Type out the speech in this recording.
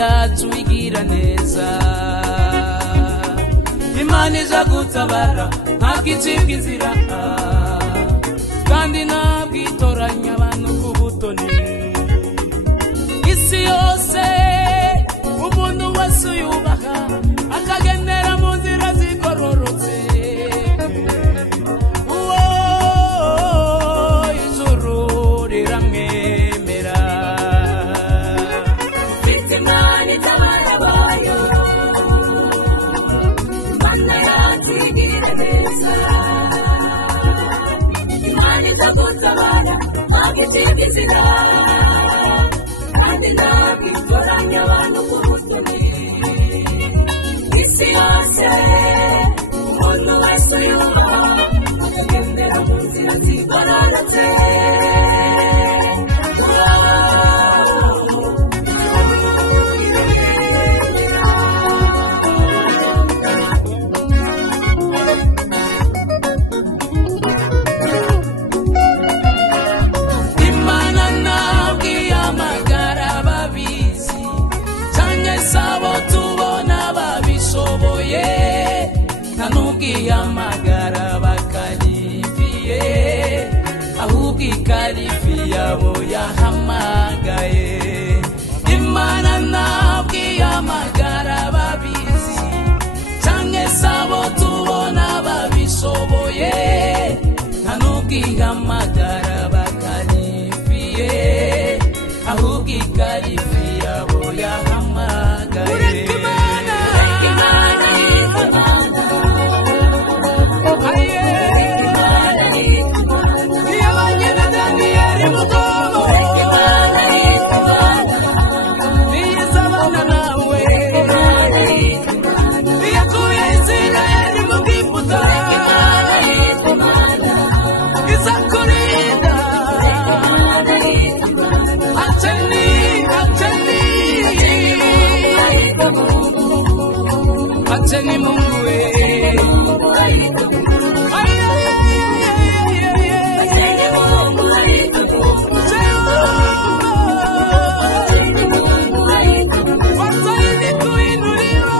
yacu igira neza. Imana iza gutabara ntabwo icibwa inzira, kandi ntabwo itoranya abantu ku butoni. Isi yose umuntu wese uyubaha akagendera mu nzira zigororotse, uwo ijuru riramwemera. Ufite Imana itabara abayo, Imana yacu igirira neza. Imana iza gutabara ntabwo icibwa inzira, kandi ntabwo itoranya abantu ku butoni. Isi yose umuntu wese uyubaha akagendera mu nzira zigororotse, Imana ntabwo ihamagara ababizi cyangwa se abo tubona babishoboye, nta n'ubwo ihamagara abakarifiye, ahubwo ikarifiye abo yahamagaye. Imana ntabwo ihamagara ababizi cyangwa se abo tubona babishoboye, nta n'ubwo ihamagara abakarifiye, ahubwo ikarifiye abo yahamagaye. Ureka Imana, ureka Imana yitwa Imana. iyo bagenda Daniyeli mudomo, Ureka Imana yitwa Imana. niyizabana nawe, Imana yitwa Imana. iyakuye Isirayeli mu Egiputa, Imana yitwa Imana. izakurinda. Imana yitwa Imana. Acheni Mungu we. Wasaidi kuinuliwa.